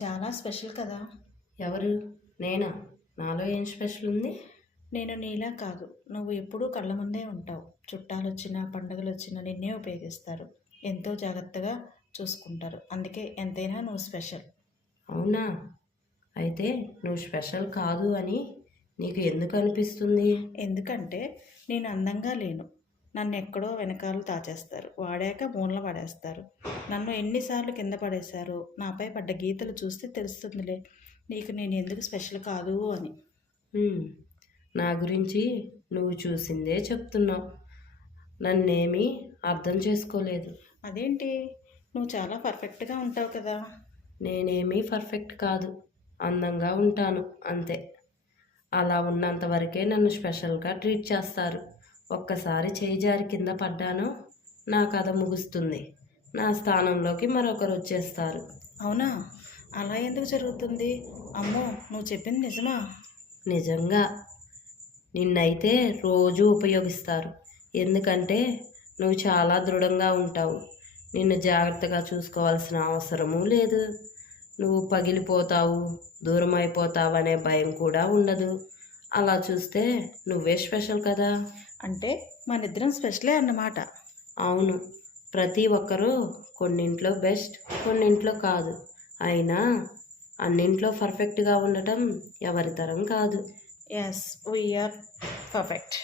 చాలా స్పెషల్ కదా! ఎవరు? నేనా? నాలో ఏం స్పెషల్ ఉంది? నేను నీలా కాదు. నువ్వు ఎప్పుడూ కళ్ళ ముందే ఉంటావు. చుట్టాలొచ్చినా, పండుగలొచ్చినా నిన్నే ఉపయోగిస్తారు. ఎంతో జాగ్రత్తగా చూసుకుంటారు. అందుకే ఎంతైనా నువ్వు స్పెషల్. అవునా? అయితే నువ్వు స్పెషల్ కాదు అని నీకు ఎందుకు అనిపిస్తుంది? ఎందుకంటే నేను అందంగా లేను. నన్నెక్కడో వెనకాల దాచేస్తారు. వాడాక మూలన పడేస్తారు. నన్ను ఎన్నిసార్లు కింద పడేశారో, నాపై పడ్డ గీతలు చూస్తే తెలుస్తుందిలే నీకు నేను ఎందుకు స్పెషల్ కాదు అని. హ్మ్. నా గురించి నువ్వు చూసిందే చెప్తున్నావు. నన్నేమీ అర్థం చేసుకోలేదు. అదేంటి? నువ్వు చాలా పర్ఫెక్ట్‌గా ఉంటావు కదా! నేనేమీ పర్ఫెక్ట్ కాదు. అందంగా ఉంటాను అంతే. అలా ఉన్నంత వరకే నన్ను స్పెషల్గా ట్రీట్ చేస్తారు. ఒక్కసారి చేయి జారి కింద పడ్డానో నా కథ ముగుస్తుంది. నా స్థానంలోకి మరొకరు వచ్చేస్తారు. అవునా? అలా ఎందుకు జరుగుతుంది? అమ్మో! నువ్వు చెప్పింది నిజమా? నిజంగా. నిన్నైతే రోజూ ఉపయోగిస్తారు. ఎందుకంటే నువ్వు చాలా దృఢంగా ఉంటావు. నిన్ను జాగ్రత్తగా చూసుకోవాల్సిన అవసరమూ లేదు. నువ్వు పగిలిపోతావు, దూరం అయిపోతావు అనే భయం కూడా ఉండదు. అలా చూస్తే నువ్వే స్పెషల్ కదా. అంటే మనిద్దరం స్పెషలే అన్నమాట. అవును. ప్రతి ఒక్కరూ కొన్నింట్లో బెస్ట్, కొన్నింట్లో కాదు. అయినా అన్నింట్లో పర్ఫెక్ట్గా ఉండటం ఎవరి తరం కాదు. Yes, we are perfect.